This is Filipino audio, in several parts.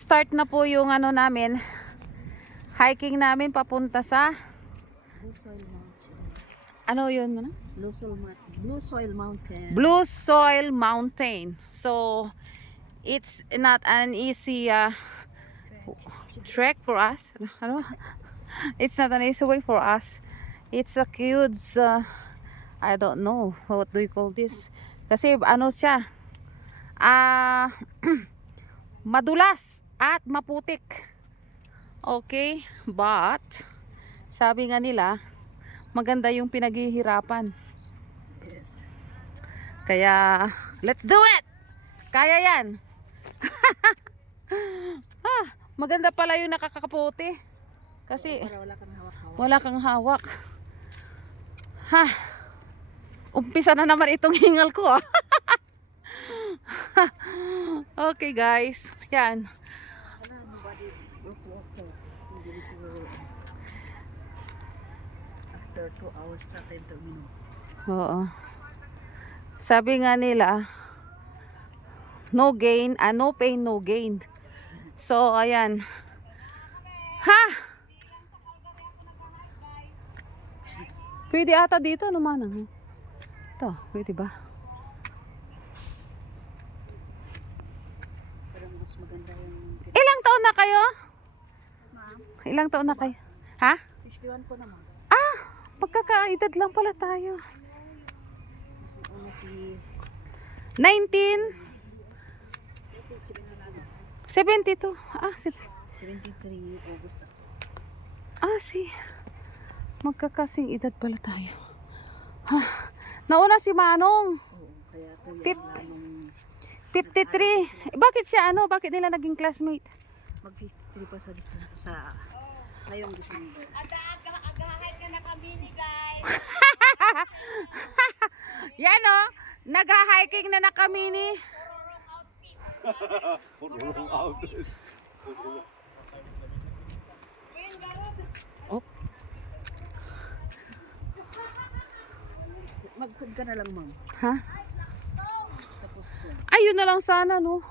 Start na po yung ano namin, hiking namin papunta sa Blue Soil Mountain. ano yun? Ano? Blue Soil Mountain. Blue Soil Mountain. So it's not an easy trek for us. Ano? It's not an easy way for us. It's a huge I don't know what do you call this. Kasi ano siya? Madulas at maputik. Okay, but sabi nga nila maganda yung pinaghihirapan. Yes. Kaya let's do it. Kaya yan. Maganda pala yung nakakaputi. Kasi Para wala kang hawak-hawak. wala kang hawak. Umpisa na naman itong hingal ko. Okay guys, yan. After 2 hours natin to minum. Oo. Sabi nga nila, no gain, no pain, no gain. So, ayan. Pwede ata dito, ano man. Ito, pwede ba? Parang mas maganda yung... Ilang taon na kayo? Ma'am, Ilang taon na kayo? Ha? 51 po naman. Pagkakaedad lang pala tayo. Mas nauna si... 1972. 73 August ako. Magkakasing edad pala tayo. Nauna si Manong. Oo, kaya ito Pip- yung 53. Bakit siya Bakit nila naging classmate? mag-53 pa sa ngayong December. Agahay ka na kami ni guys. Yan nagha-hiking na kami ni. Oh, Mag-food ka na lang, ma'am. ha? Tapos ko. Ayun na lang sana, no?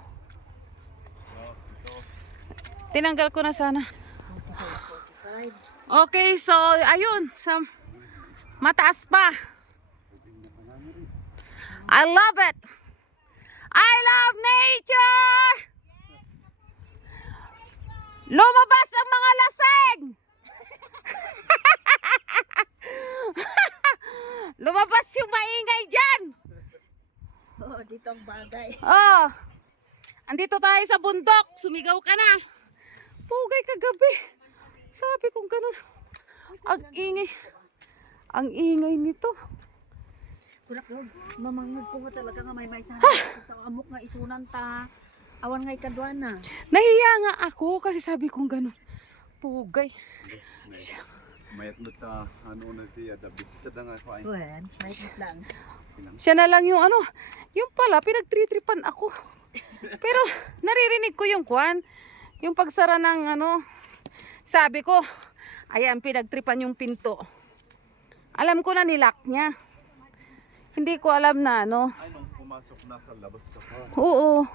Tinanggal ko na sana. 45. Okay, so ayun, sa mataas pa. I love it. I love nature. Lumabas ang mga laseng. Lumabas yung maingay dyan. Oo, dito ang bagay. Oh, andito tayo sa bundok. Sumigaw ka na. Pugay kagabi. Sabi kong ganun. Ang ingay. Ang ingay nito. Kunak yun. Mamangod po nga talaga nga may sana. Sa amok nga isunan ta. Awan nga ikadwana. Nahiya nga ako kasi sabi kong ganun. Pugay. Mayat na ta, ano na siya, dabis ka na nga ko ay. Well, may lang. Siya na lang yung yung pala pinagtritripan ako. Pero naririnig ko yung kwan, yung pagsara ng sabi ko, ayan pinagtripan yung pinto. Alam ko na nilock niya. Hindi ko alam na Ay, nung pumasok na sa labas ka pa. Oo.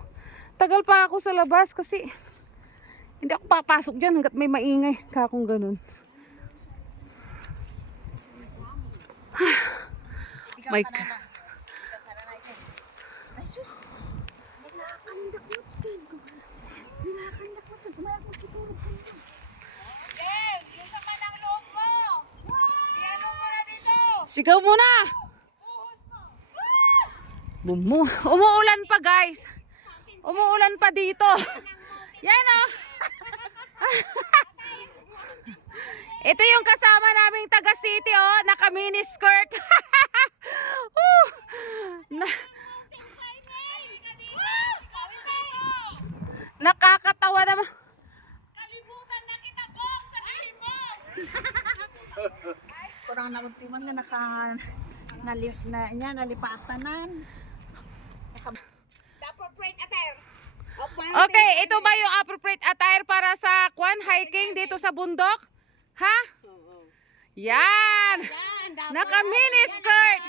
Tagal pa ako sa labas kasi hindi ako papasok dyan hanggat may maingay. Kakong ganun. My God. Ay, sus! Nakakandak mo, Ken. Nakakandak mo. Gumayak mo kitulog ka nito. Del, yung sama ng loob mo. Iano mo na dito. Sigaw muna! Umuulan pa guys. Umuulan pa dito. Yan Ito yung kasama naming taga city naka mini skirt. Nakakatawa naman. Kalimutan na kita, Bong. Sabihin mo. Kurang nakuntiman nga nalipatanan. The appropriate attire. Okay, ito ba yung appropriate attire para sa hiking dito sa bundok? Ha? Yan! Naka mini skirt.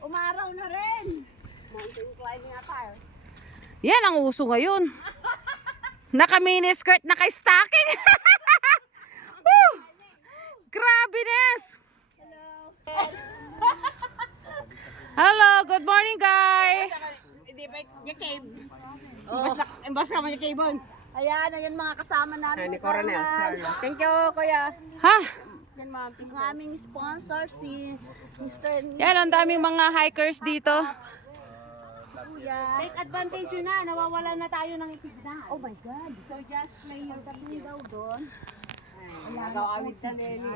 Umaraw na rin. Mountain climbing attire. Yan ang uso ngayon. Naka mini skirt, naka stocking. Woo! Grabe, Nes. Hello, good morning guys. Hindi ba yung cave? Imbas ka man yung cave on. Ayan, ayan mga kasama namin. Thank you, kuya. Ha? Ang aming sponsor si Mr. Yan, ang daming mga hikers dito. Kuya. Take advantage yun na. Nawawala na tayo ng signal. Oh my God. So just play your Tabi daw doon. Nag-awit na nila.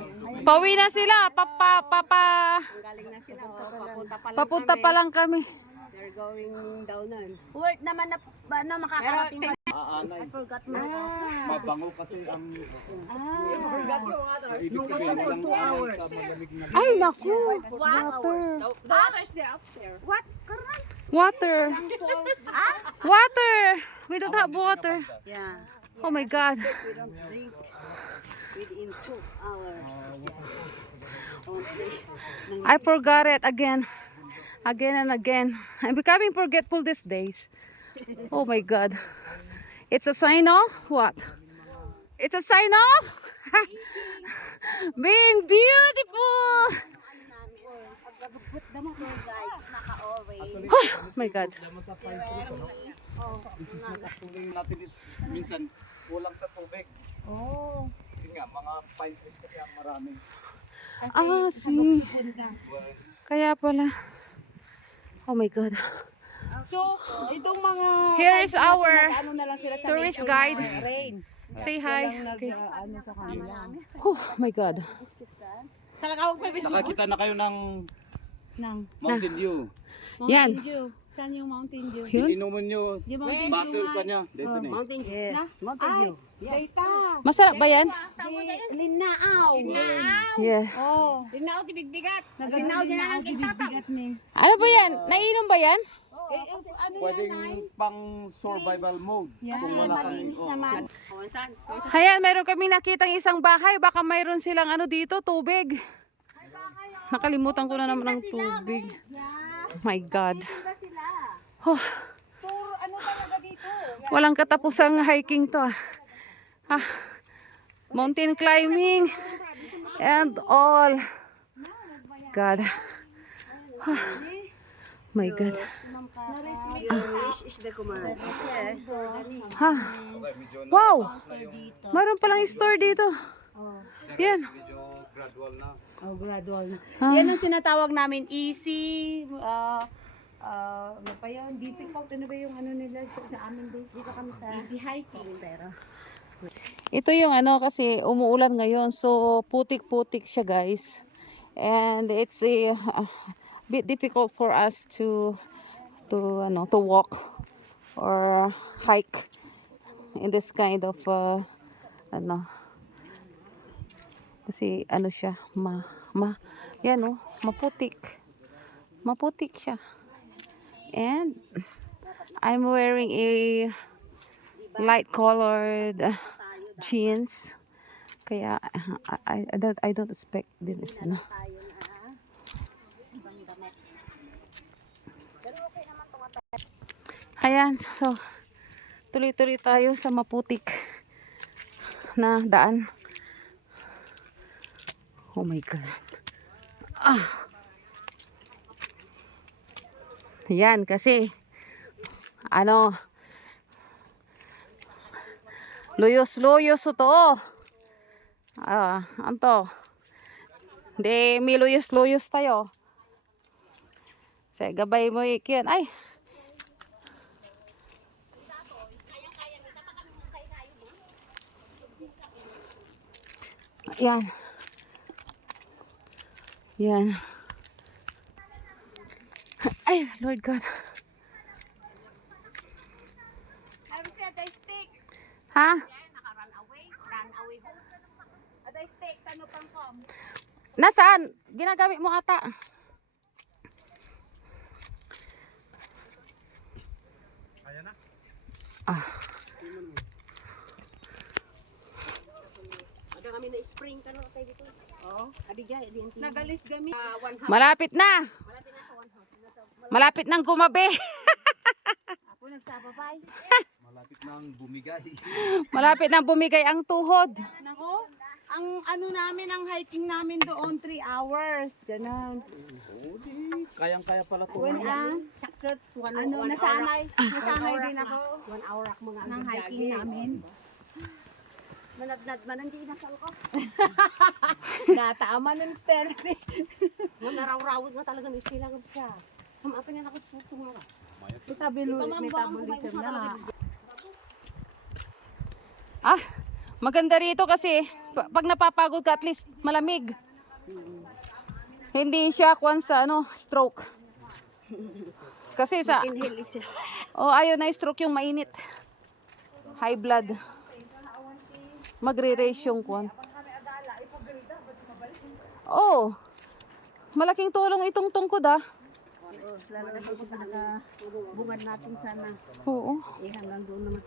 Pauwi na sila. Galing na sila. Papunta pa lang Papunta pa lang kami. They're going down na. Worth naman na makakarating kami. I forgot my Mabango kasi ang ibig sabihin for 2 hours. Ay, naku. Water. The water's there upstairs. What? Karan? Water. Water. We don't have water. Yeah. Oh my God. We don't drink within 2 hours. I forgot it again. Again and again. I'm becoming forgetful these days. Oh my God. It's a sign of what? It's a sign of being beautiful. Oh my God. tuloy natin is minsan kulang sa tubig. Oh. Kasi nga, mga pine trees kasi ang maraming. Ah, see. Kaya pala. Oh my God. So, itong mga Here is our ano na lang sila sa tourist guide. rain. Say hi. Okay. Ano sa kanila. Oh my God. Talaga huwag pa bis. Nakakita na kayo ng Mountain Dew. Yan. Saan yung Mountain Dew? Yun. Inuman nyo, Di Mountain bottle sa niya. Dito na eh. Yes. Mountain Dew. Data. Masarap ba yan? Linaaw. Yeah. Oh. Linaaw tibigbigat. Linaaw din ang kintatang. Ano ba yan? Naiinom ba yan? Ano Pwedeng pang survival mode. Kung wala kang Malinis naman. Ayan, mayroon kami nakitang isang bahay. Baka mayroon silang ano dito, tubig. Nakalimutan ko na naman ang tubig. My God. Oh, Ano talaga dito? walang katapusang hiking to. Ah, mountain climbing and all. God. Ah, my God. Wish is the command. Ha? Wow! Mayroon palang store dito. Yan. Medyo gradual na. Oh, gradual na. Ah. Yan ang tinatawag namin easy, ano pa yun, difficult, ano ba yung ano nila sa amin dito kami sa easy hiking. Pero Ito yung ano kasi umuulan ngayon so putik-putik siya guys. And it's a bit difficult for us to walk or hike in this kind of kasi ano siya yan maputik. Maputik siya. And I'm wearing a light colored jeans. Kaya I don't expect this ano. Ayan, so tuloy-tuloy tayo sa maputik na daan. Oh my God. Yan kasi ano luyos-luyos ito. Anto. Hindi may luyos-luyos tayo. Sa gabay mo ikian. Ay. Yan. Yan. Ay, Lord God. Sabi siya, the stick. Ha? Naka-run away home. The stick, ano pang kom? Nasaan? Ginagamit mo ata. Ayan na. Ada kami na spring kano tayo dito. Oh, adigay di anti. Nagalis gami. Malapit na. Malapit nang gumabi. nagsapapay. Malapit nang bumigay. Malapit na bumigay ang tuhod. Nako, ang ano namin, ang hiking namin doon, 3 hours. Ganon. Oo, di. Kayang-kaya pala to. When Sakit. nasanay din ako 1 hour ako mga ng hiking namin. Manadnad man ang dinasal ko. Natama ng steady. Naraw-rawid nga talaga ni silang siya. Kamapin nga ako sa tumara. Metabolism na. Ah, maganda rito kasi pag napapagod ka at least malamig. Hindi siya kwan sa ano, stroke. Kasi sa Inhale, exhale. ayaw na stroke yung mainit. High blood. Magre-raise yung kwan. Oh. Malaking tulong itong tungkod ah. Lalo na pag nakabungad natin sana. Oo. Hanggang doon naman.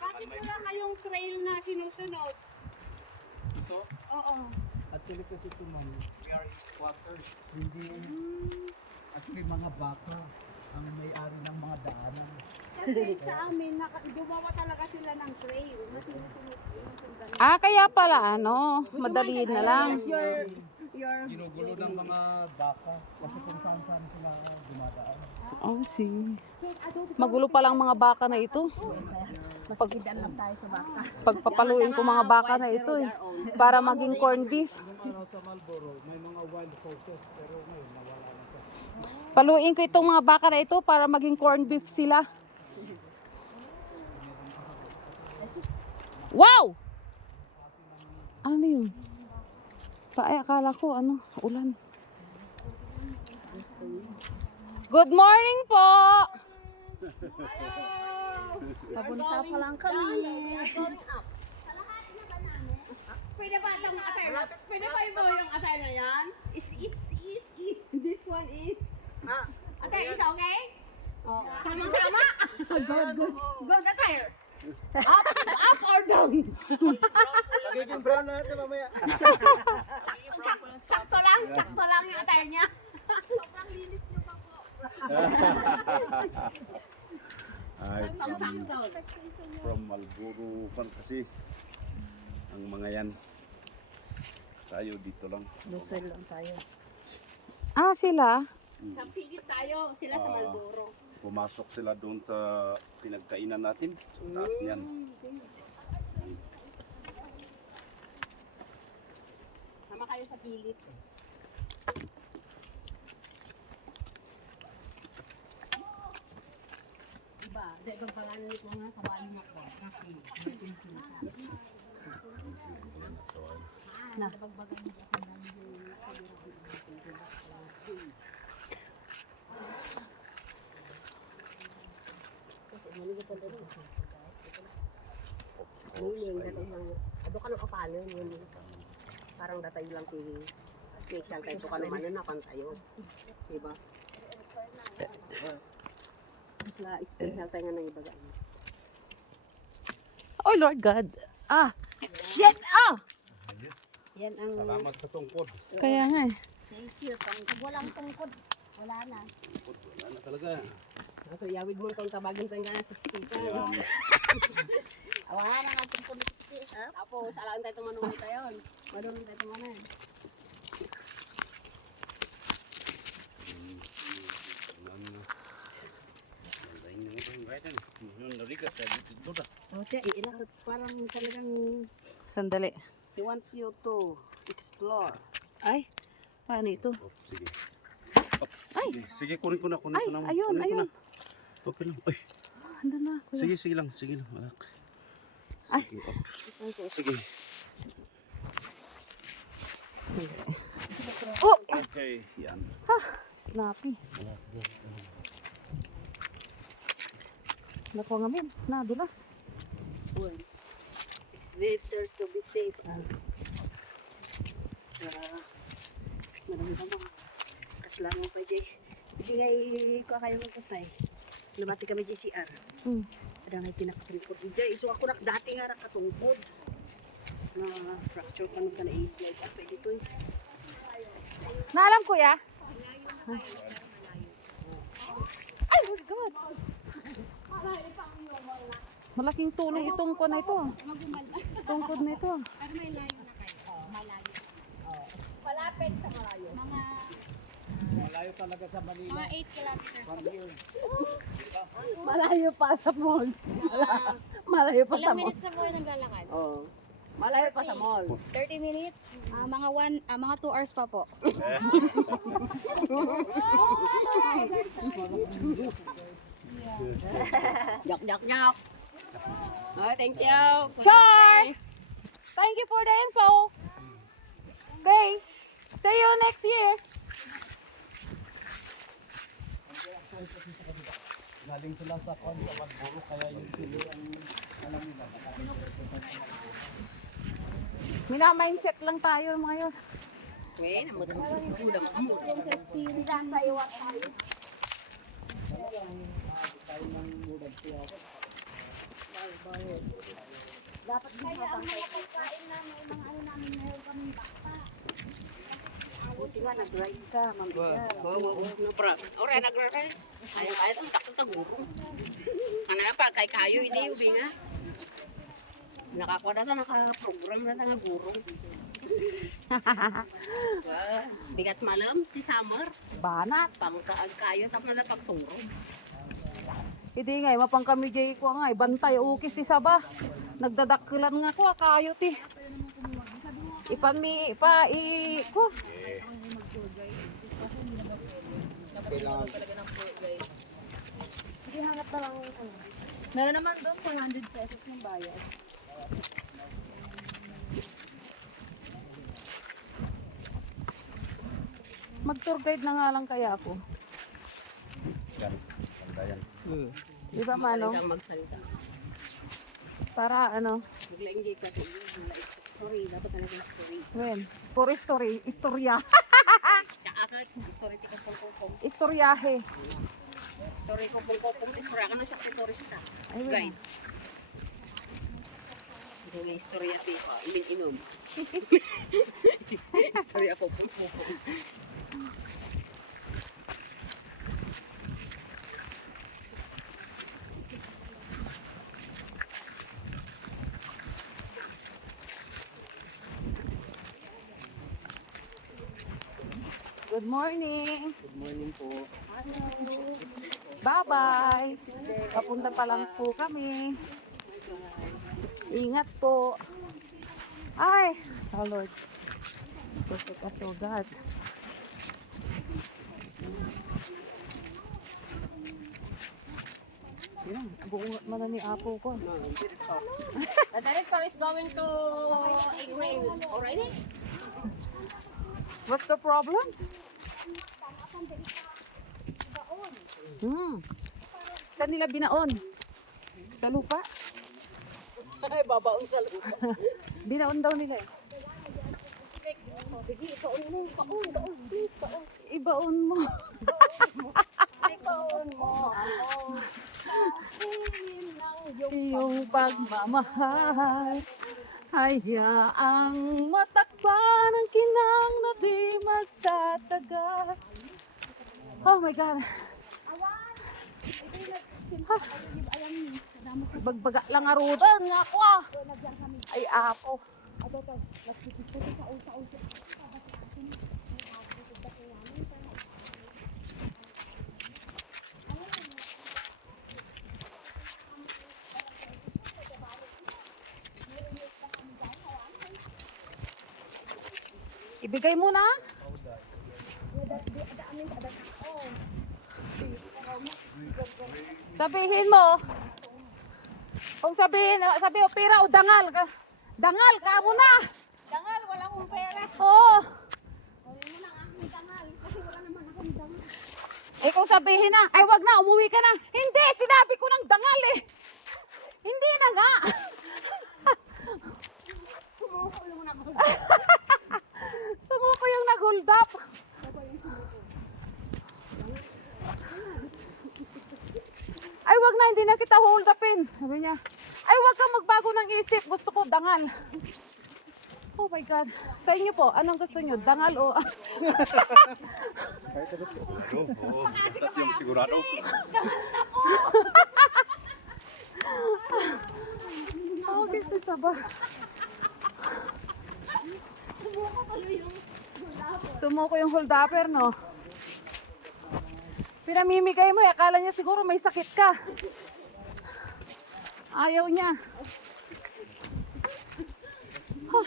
Bakit wala kayong trail na sinusunod? Ito? Oo. Actually kasi ito ma'am, we are squatters. Hindi, actually mga baka ang may-ari ng mga daanan. Kasi sa amin, gumawa talaga sila ng trail na sinusunod. Ah, kaya pala ano, madali na lang. Ginugulo ng mga baka kasi kung saan-saan sila dumadaan. Oh, see. Magulo pa lang mga baka na ito. Magkidaan lang tayo sa baka. Pagpapaluin ko mga baka na ito eh. Para maging corned beef. Para sa Marlboro, may mga wild horses pero ngayon nawala na siya. Paluin ko itong mga baka na ito para maging corned beef sila. Wow! Ano yun? Ay, akala ko ano, ulan. Good morning po! Papunta pa lang kami. Pwede ba itong attire? Pwede ba yung attire na yan? This one is. Attire is okay? Oh. Tama-tama? Good attire. Up or down? Magiging brown na natin mamaya. Sakto lang yung attire niya. Sobrang linis niyo pa po. Ay, from Marlboro pan kasi ang mga yan. Tayo dito lang. Lusel lang tayo. Ah, sila? Sa pigit tayo, sila sa Marlboro. Pumasok sila doon sa pinagkainan natin. Taas niyan. Sama kayo sa pilit. Diba? Ibang pangalan nito nga sa bahay niya ko. Ado ka nang kapalan yun. Parang datay lang special tayo ka naman na pantayo. Diba? Isla special tayo nga nang ibaga. Oh Lord God. Ah, shit! Ah! Yan ang Salamat sa tungkod. Kaya nga eh. thank you. Walang tungkod. Wala na. Wala na talaga. Ako yawid mo kung tabagin tayo nga 60 ka. Awa na nga tungkol na 60. Tapos, alaan tayo tumanong tayo. Madunong tayo tumanan. Oh, siya, iilakot. Parang talagang Sandali. he wants you to explore. Ay, paano ito? Sige. Sige, kunin ko na. Ay, ayun, ayun. Okay lang. Ay, Ando na. Kuya. sige lang. Malak. Ay. Sige, up. Sige. Oh! Okay, yan. Snappy. Nakuha nga min. Nadulas. Well, it's better to be safe. Marami ka mga kaslangan pa, Jay. Hindi nga ikaw kayo magkatay. Namati kami, JCR. Hmm. Ada nga pinakatungkod. Jay, so ako dati nga nakatungkod. Na fracture ka nung ka na i-slide. Apa dito eh. Naalam kuya? Ay, oh my God. Malaking tulong itong ko na ito. Tungkod na ito. Pero may layo na kayo. Oh, malayo. Oh. Malapit sa malayo. Malayo talaga sa Manila. Mga 8 kilometers. 1 year. Malayo pa sa mall. Malayo pa sa Ilang mall. minutes na po yung naglalakad? Oo. Malayo pa sa mall. 30 minutes? Mga 2 hours pa po. Nyok. Oh, thank you. Char! Thank you for the info. Guys, see you next year. Galing sila sa Magburo, kaya yung silo ang alam nila. Mina-mindset lang tayo mga yun. Wait, ulam mo. Buti nga nag-rice ka, mambigyan. Oo, no problem. Ora, nag-rice. Ayaw itong takot na gurong. Ano na pa, kay kayo, hindi ubi nga. Nakakuha na ito, nakaprogram na ito nga gurong. Bigat malam, si summer. Banat. Pangkaag kayo, tapos na pagsurong. Hindi nga, mapang kami jay ko nga, bantay ukis si Saba. Nagdadakilan nga ko, kayo ti. Ko. Meron naman doon 400 pesos yung bayad. Mag-tour guide na nga lang kaya ako. Di ba Manong? Salitang magsalita. Para ano, Bigla ka. Story, dapat talaga yung story. when, puro istorya. Tsaka ka, story ko pong Istoryahe. Story ko pong istorya. Ano siya kung turista? Ay, wala. Guide. Ito yung istorya ko. Inom. Istorya ko pong. Good morning. Good morning po. Bye-bye. Papunta pa lang po kami. Ingat po. Ay, oh Lord. Gusto ka so God. Yan, buungat mo na ni Apo ko. The director is going to April already? What's the problem? Saan nila binaon? Sa lupa? Ay, babaon sa lupa. Binaon daw nila eh. Sige, ipaon mo. Paon. Ibaon mo. Ipaon mo. Iyong pagmamahal. Hayaang matakpan ang kinang na di magtatagal. Oh my God. Bagbaga lang arudan nga ako ah. Ay Apo. Ibigay mo na. Sabihin mo. Kung sabihin, sabi mo pera o dangal ka. Dangal ka mo na. Dangal, wala akong pera. Oo. Kunin mo na ang aking dangal. Kasi wala naman akong dangal. Eh kung sabihin na, ay wag na, umuwi ka na. Hindi, sinabi ko ng dangal eh. Hindi na nga. Kumukulong na ako. Sumuko yung nag-hold up. Ay wag na, hindi na kita hold upin. Sabi niya, ay wag kang magbago ng isip. Gusto ko dangal. Oh my God. Sa inyo po, anong gusto niyo? Dangal o... Sigurado. Okay, sa saba. Sumuko yung holdapper, no? Pinamimigay mo, akala niya siguro may sakit ka. Ayaw niya. Huh.